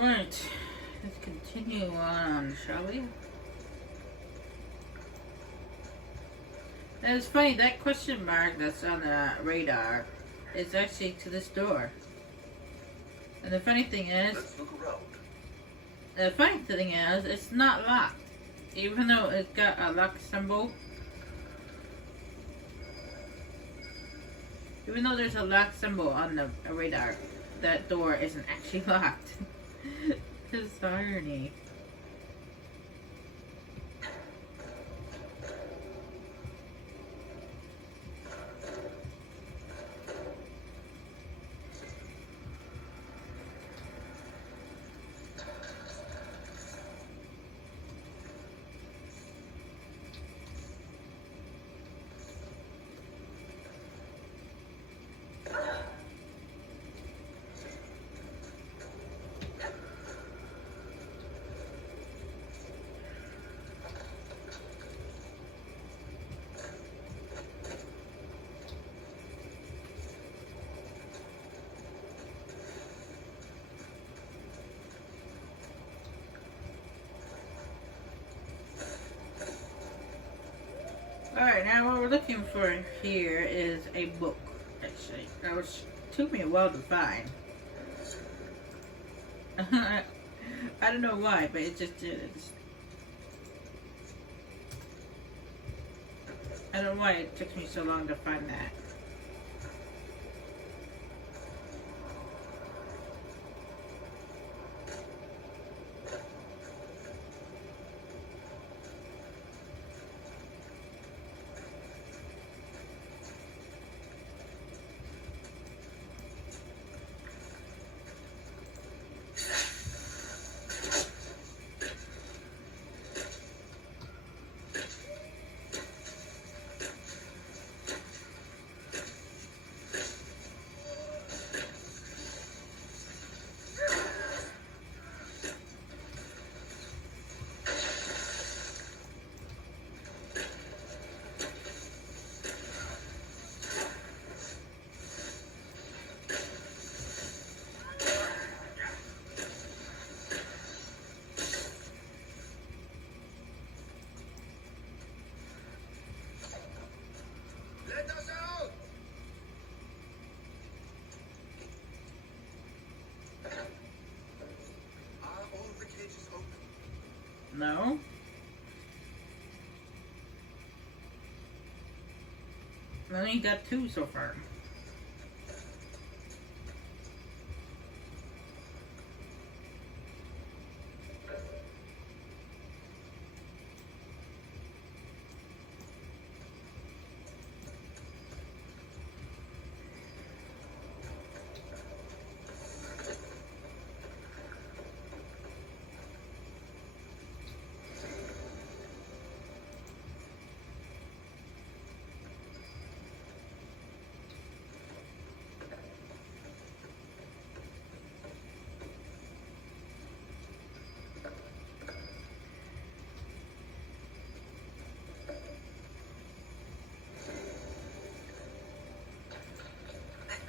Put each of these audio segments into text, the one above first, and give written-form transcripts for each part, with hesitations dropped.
Alright, let's continue on, shall we? And it's funny, that question mark that's on the radar is actually to this door. And the funny thing is, it's not locked. Even though it's got a lock symbol. Even though there's a lock symbol on the radar, that door isn't actually locked. It's irony. Alright, now what we're looking for here is a book, actually. Which took me a while to find. I don't know why, but it just did. I don't know why it took me so long to find that. No? I only got 2 so far.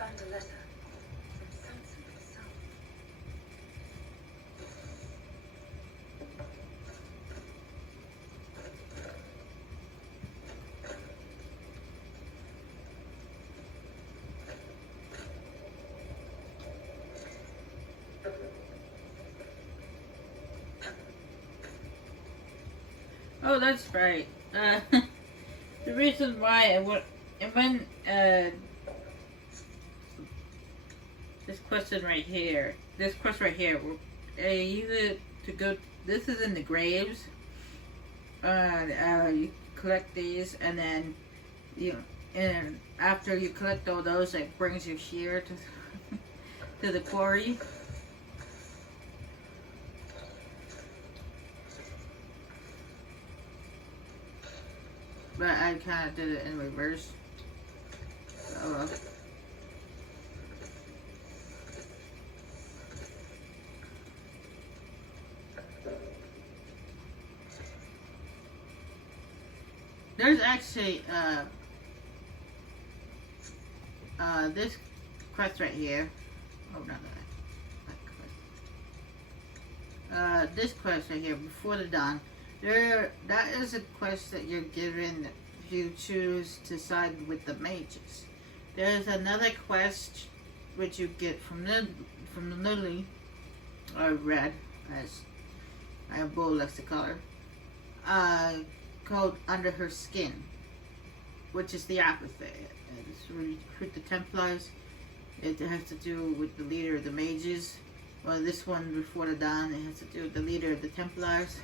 A letter from Sansa himself. Oh, that's right. The reason why this question right here, you to go. This is in the graves. You collect these, and then and after you collect all those, it brings you here to to the quarry. But I kind of did it in reverse. Oh well. There's actually this quest right here. Oh, not that quest. this quest right here, Before the Dawn, that is a quest that you're given if you choose to side with the mages. There's another quest which you get from the Lily, or Red, as my bull likes to call her, called Under Her Skin, which is the opposite. It's recruit the Templars. It has to do with the leader of the mages. Well, this one, Before the Dawn, it has to do with the leader of the Templars.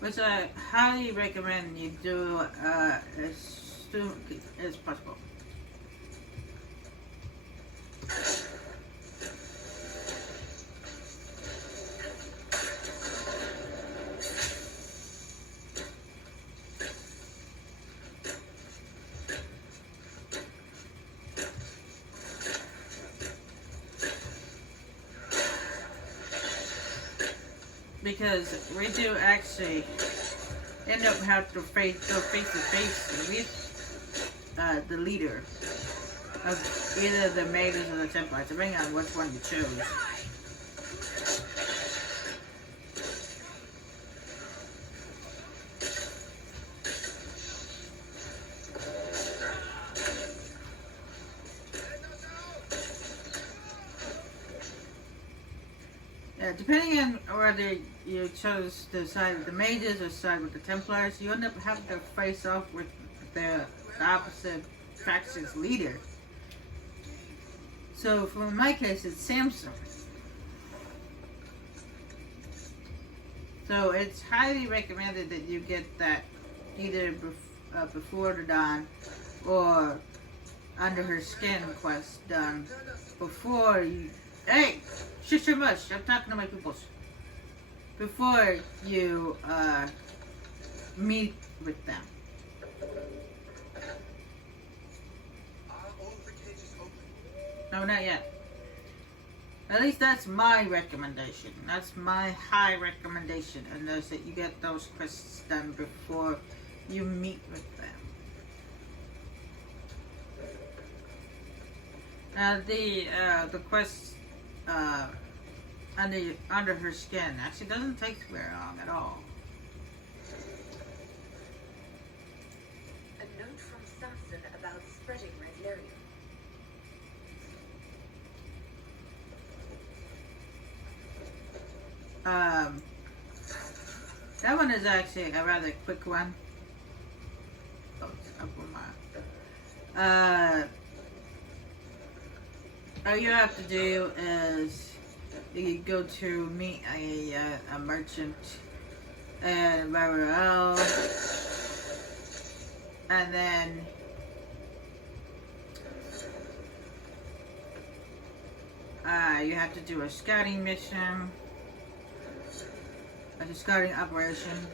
Which I highly recommend you do as soon as possible. Because we do actually end up having to go face to face with the leader of either the mages or the Templars, depending on which one you choose. Depending on whether you chose to side with the mages or side with the Templars, you end up having to face off with the opposite faction's leader. So, for my case, it's Samson. So, it's highly recommended that you get that either Before the Dawn or Under Her Skin quest done before you... Hey! Shush your mush. I'm talking to my peoples. Before you meet with them. Are all the cages open? No, not yet. At least that's my recommendation. That's my high recommendation. And that's that you get those quests done before you meet with them. Now the quests under her skin actually doesn't take very long at all. A note from Samson about spreading Resleria. That one is actually a rather quick one. Oh, it's up on my. All you have to do is you go to meet a merchant and Varel, and then you have to do a scouting mission, a scouting operation.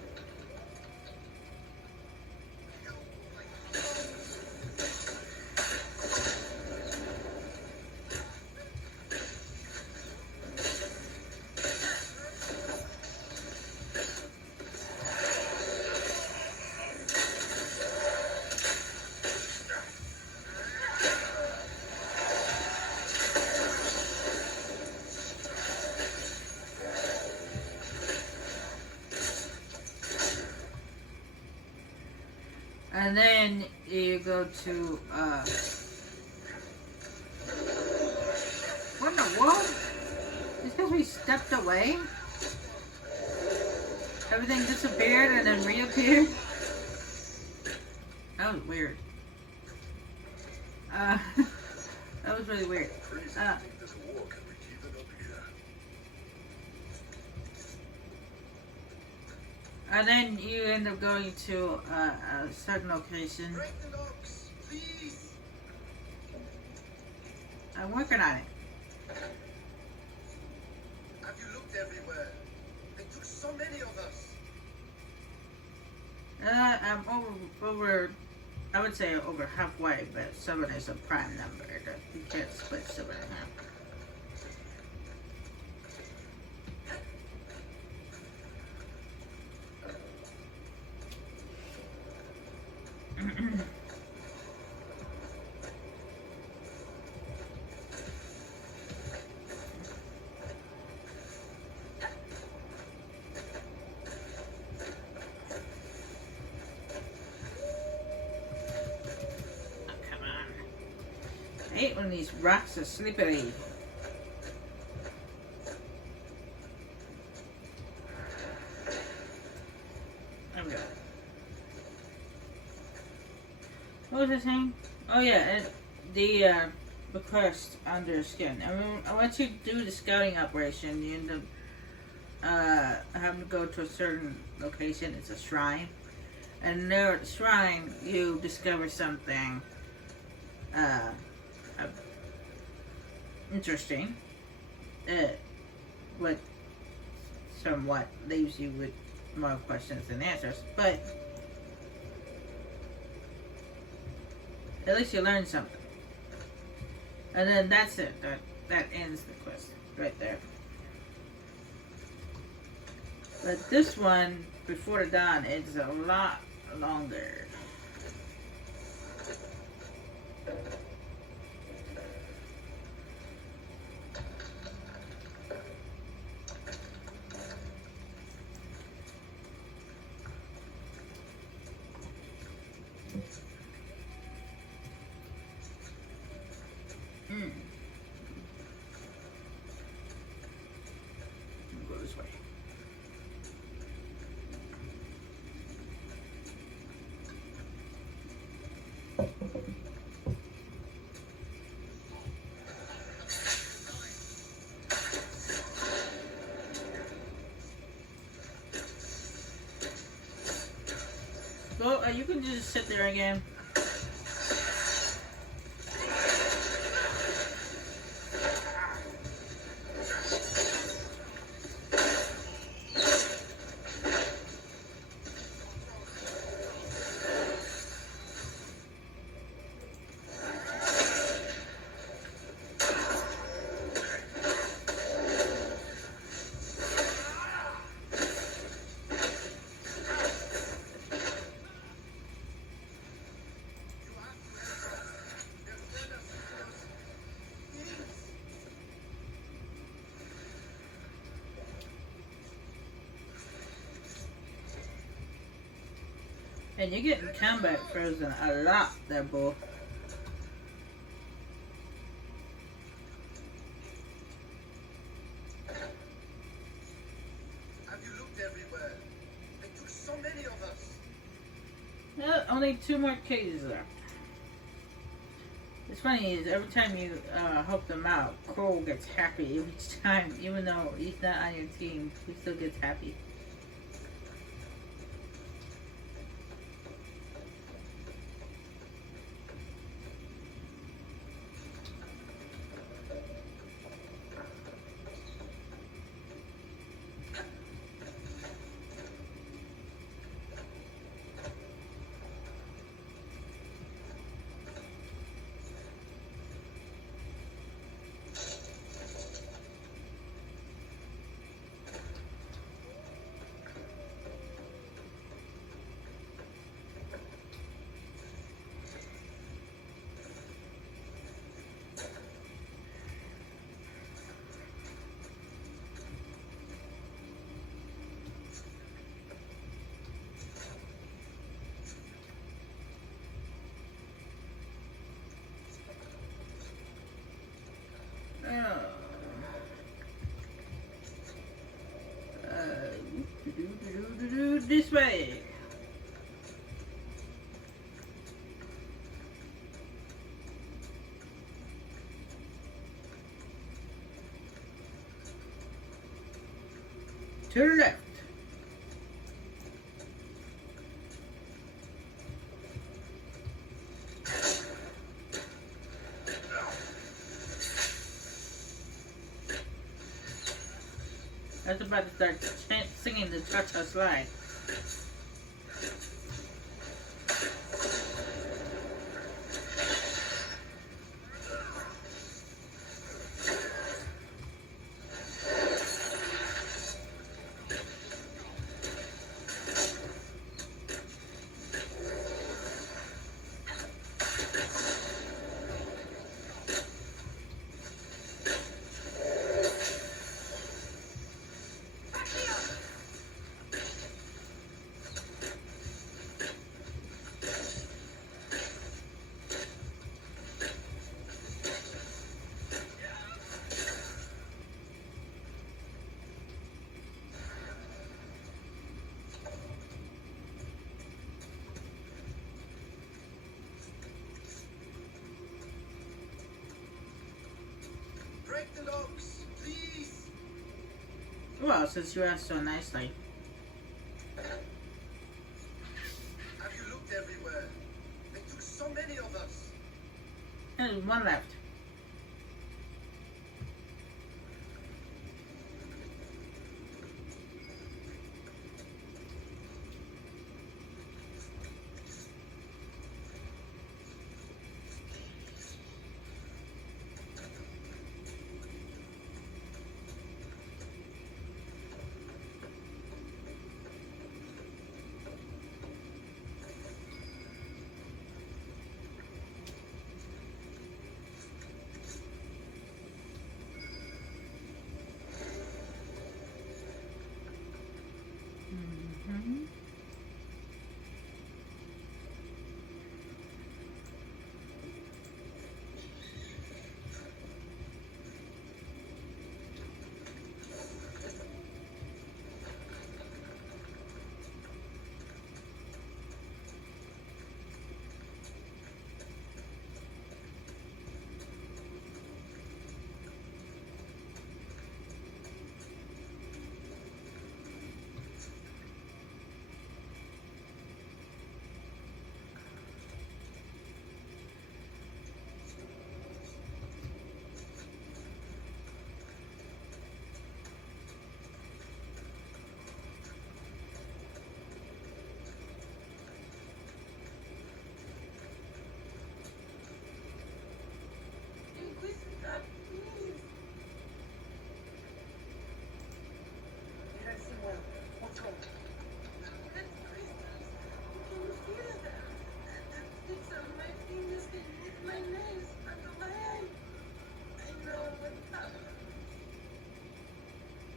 And then you go to, what in the world? Just because we stepped away? Everything disappeared and then reappeared? That was weird. That was really weird. And then you end up going to a certain location. Break the locks, please. I'm working on it. Have you looked everywhere? They took so many of us. I'm over, I would say over halfway, but 7 is a prime number. You can't split 7 in half. hate when these rocks are slippery. There we go. What was I saying? Oh yeah, and the request under skin. I mean, once you do the scouting operation, you end up having to go to a certain location. It's a shrine, and there at the shrine you discover something interesting. What somewhat leaves you with more questions than answers, but at least you learn something. And then that's it. That ends the quest right there. But this one, Before the Dawn, is a lot longer. Go this way. Well, you can just sit there again. And you're getting combat frozen a lot there, boy. Have you looked everywhere? They took so many of us. Well, only 2 more cages left. It's funny is every time you help them out, Cole gets happy each time, even though he's not on your team, he still gets happy. This way. To the left. I was about to start singing the cha-cha slide. Well, since you asked so nicely. Have you looked everywhere? They took so many of us. There's one left. Inquisitor, please. You don't seem well. What's wrong? It's crystals. Can you feel them? The tips of my fingers beneath my nails, under my eye. I know what's up.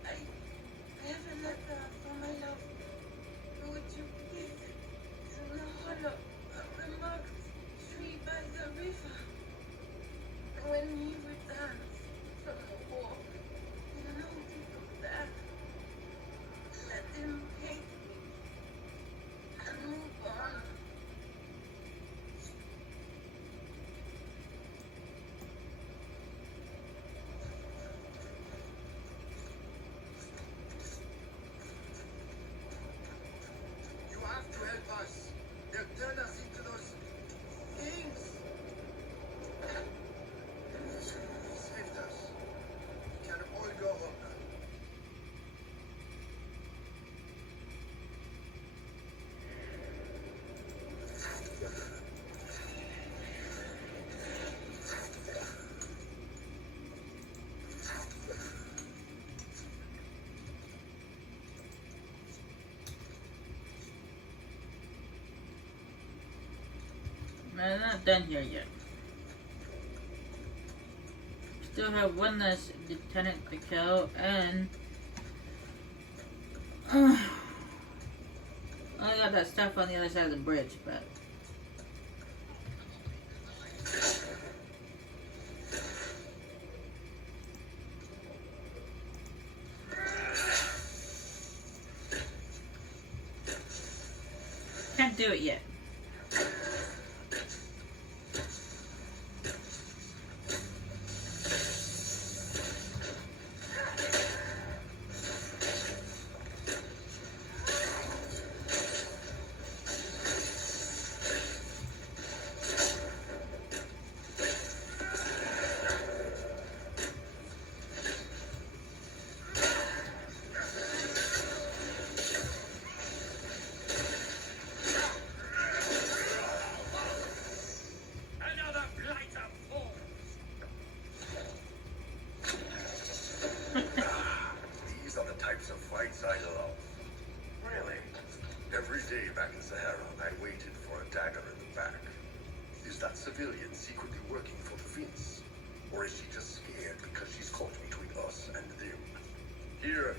I have a letter from my love. Would you please? It's in the hollow of the marked tree by the river. When he returns from the war, you know people there. Let him paint me and move on. You have to help us. They'll turn us into those things. You saved us. We can all go home now. I'm not done here yet. Still have one less lieutenant to kill, and I got that stuff on the other side of the bridge, but can't do it yet. These are the types of fights I love. Really? Every day back in Sahara, I waited for a dagger in the back. Is that civilian secretly working for the Finns? Or is she just scared because she's caught between us and them? Here,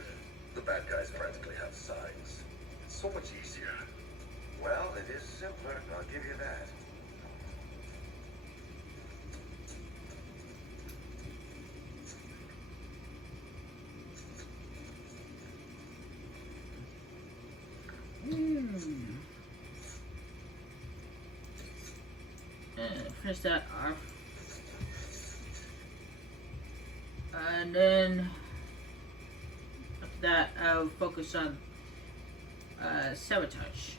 the bad guys practically have sides. It's so much easier. Well, it is simpler, I'll give you that. Finish that off. And then that focus on sabotage.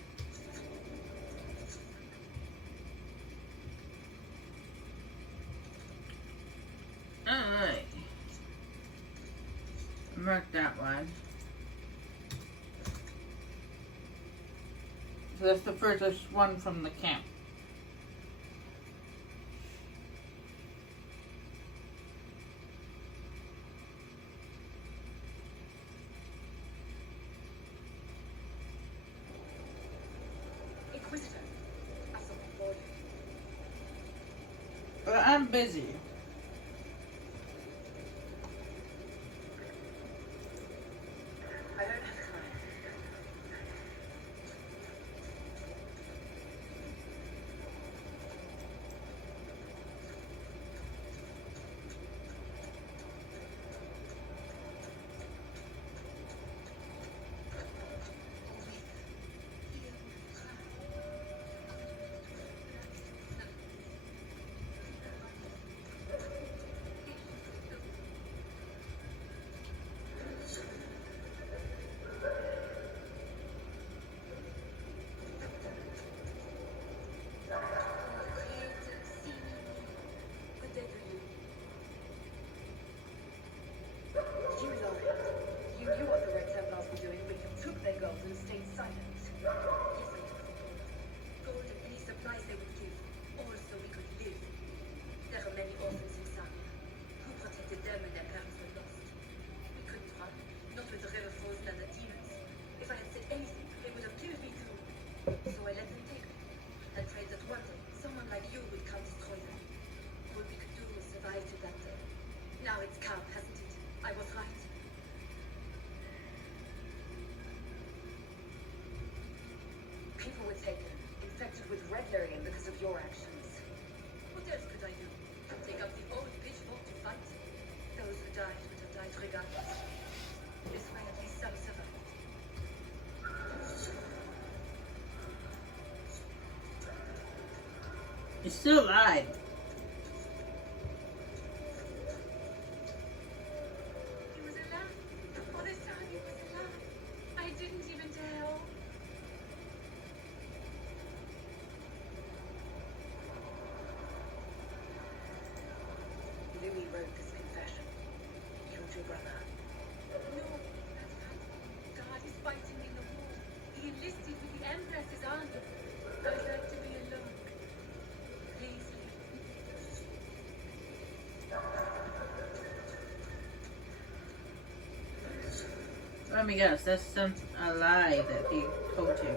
Alright. Mark that one. So that's the furthest one from the camp. Inquisitor, I saw the board. Well, I'm busy. I don't have time. You lied. You knew what the Red Templars were doing, but you took their gold and stayed silent. Yes, I took the gold. Gold and any supplies they would give, all so we could live. There are many orphans in Sarnia. Who protected them when their parents were lost? We couldn't run, not with the river frozen and the demons. If I had said anything, they would have killed me too. So I let them take me, and prayed that one day, someone like you would come destroy them. All we could do was survive to that day. Now it's come, hasn't it? I was right. People were taken, infected with red variant because of your actions. What else could I do? Take up the old pitchfork to fight? Those who died would have died regardless. This way at least some survived. You're still alive. He was alive. All this time he was alive. I didn't even tell. Louis wrote this confession. Killed your brother. No, that's not. God is fighting in the war. He enlisted with the Empress's army. I'd like to be alone. Please leave. Let me guess, that's a lie that they told you.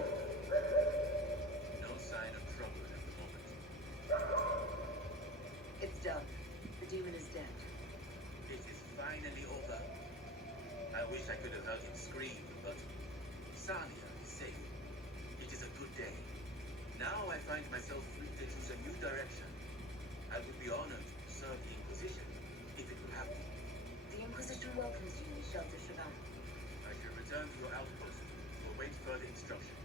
No sign of trouble at the moment. It's done. The demon is dead. It is finally over. I wish I could have heard him scream, but Sarnia is safe. It is a good day. Now I find myself free to choose a new direction. I would be honored to serve the Inquisition, if it would have me. The Inquisition welcomes you in Shelter Shavan. I shall return to your outpost to await further instruction.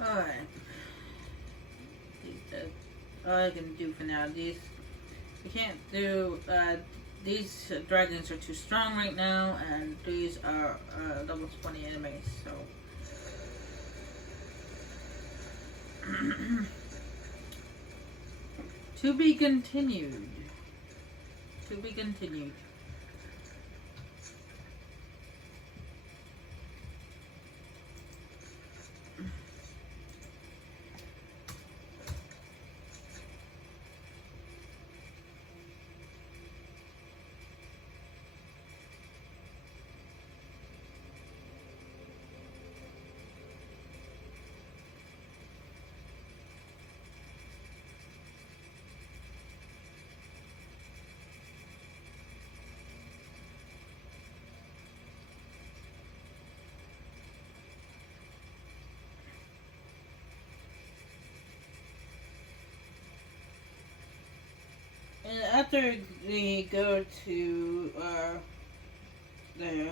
Alright. That's all I can do for now. These, I can't do, these dragons are too strong right now, and these are level 20 enemies, so. To be continued. To be continued. after they go to the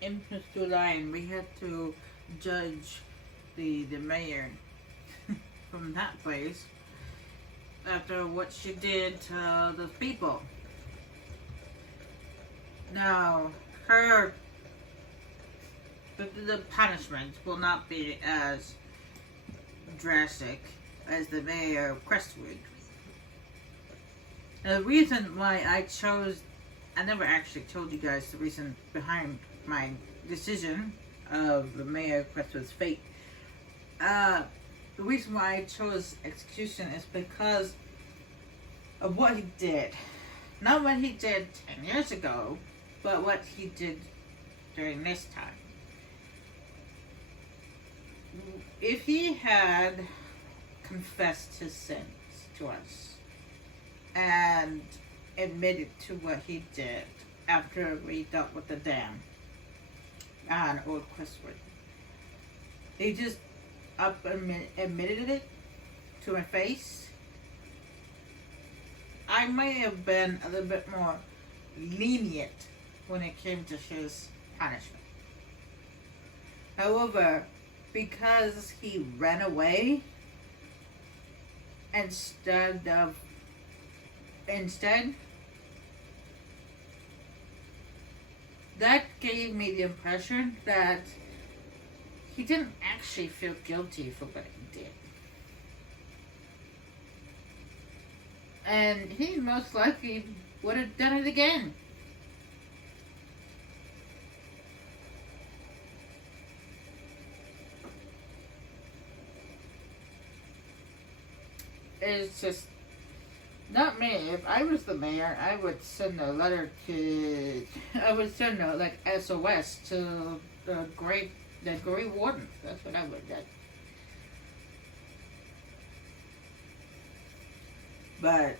entrance to the line, we had to judge the mayor from that place after what she did to the people. Now, the punishment will not be as drastic as the mayor of Crestwood. The reason why I never actually told you guys the reason behind my decision of the mayor of Crestwood's fate. The reason why I chose execution is because of what he did. Not what he did 10 years ago, but what he did during this time. If he had confessed his sins to us and admitted to what he did after we dealt with the dam on Old Crestwood, he just admitted it to my face, I may have been a little bit more lenient when it came to his punishment. However, because he ran away instead, that gave me the impression that he didn't actually feel guilty for what he did. And he most likely would have done it again. It's just not me. If I was the mayor, I would send a letter to. I would send a SOS to the grave warden. That's what I would do. But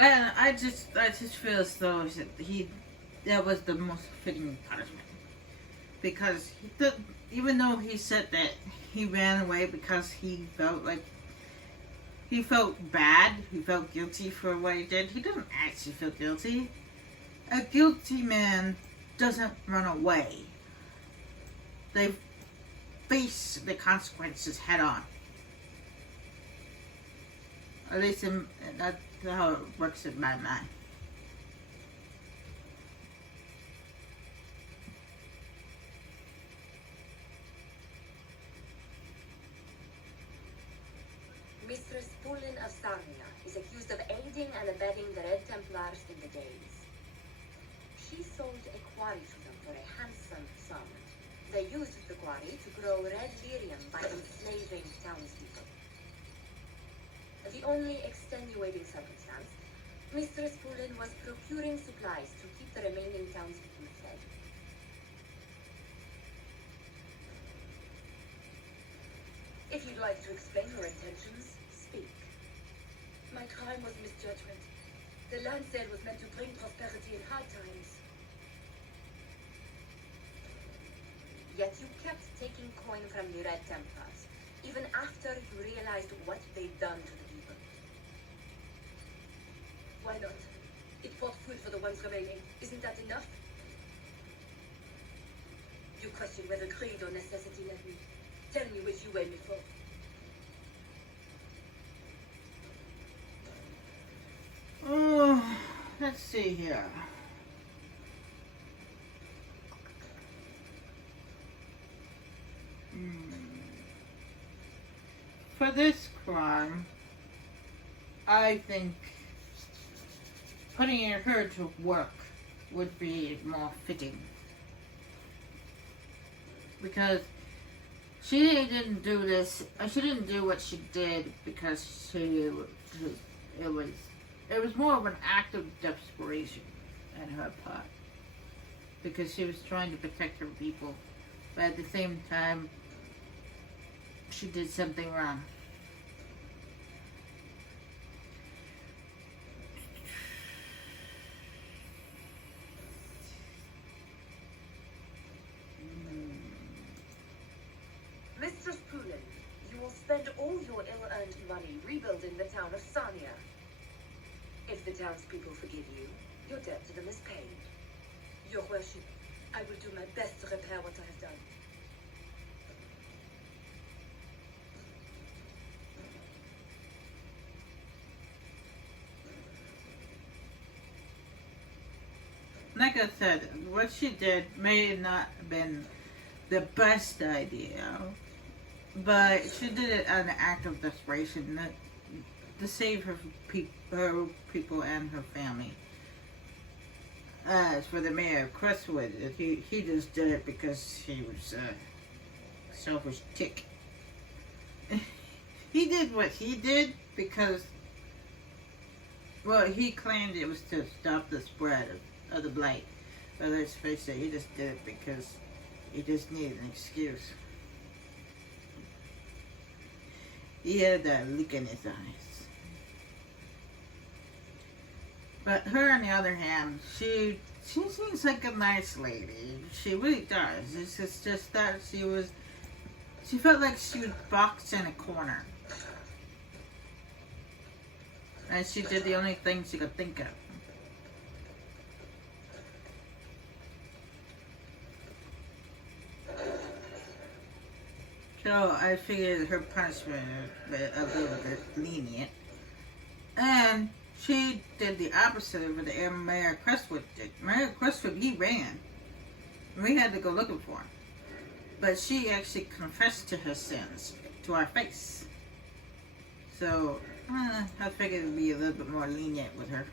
and I just feel as though that was the most fitting punishment, because even though he said that he ran away because he felt bad, he felt guilty for what he did. He didn't actually feel guilty. A guilty man doesn't run away. They face the consequences head on. At least that's how it works in my mind. Mistress Pulin of Sarnia is accused of aiding and abetting the Red Templars in the days. She sold a quarry to them for a handsome sum. They used the quarry to grow red lyrium by enslaving townspeople. The only extenuating circumstance, Mistress Pulin was procuring supplies to keep the remaining townspeople fed. If you'd like to explain your intentions, speak. My crime was misjudgment. The land sale was meant to bring prosperity in hard times. Yet you kept taking coin from the Red Templars, even after you realized what they'd done to the people. Why not? It bought food for the ones remaining. Isn't that enough? You question whether greed or necessity led me. Tell me which you weigh me for. Oh, let's see here. For this crime, I think putting her to work would be more fitting. Because she didn't do this, she didn't do what she did because it was more of an act of desperation on her part. Because she was trying to protect her people, but at the same time, she did something wrong. Mistress Pulin, you will spend all your ill-earned money rebuilding the town of Sarnia. If the townspeople forgive you, your debt to them is paid. Your worship, I will do my best to repair what I have done. Like I said, what she did may not have been the best idea, but she did it out of an act of desperation to save her people and her family. As for the mayor of Crestwood, he just did it because he was a selfish tick. He did what he did because, well, he claimed it was to stop the spread of the blight. But let's face it, he just did it because he just needed an excuse. He had that look in his eyes. But her, on the other hand, she seems like a nice lady. She really does. It's just that she felt like she was boxed in a corner. And she did the only thing she could think of. So I figured her punishment was a little bit lenient. And she did the opposite of what the Mayor Crestwood did. Mayor Crestwood, he ran. We had to go looking for him. But she actually confessed to her sins to our face. So I figured it would be a little bit more lenient with her.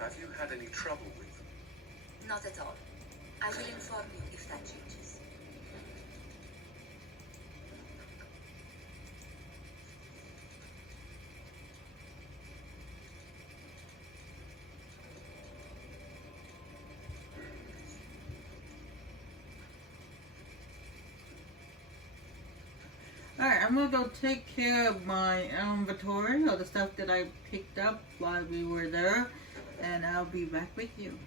Have you had any trouble with them? Not at all. I will inform you if that changes. Alright, I'm gonna go take care of my inventory, all the stuff that I picked up while we were there, and I'll be back with you.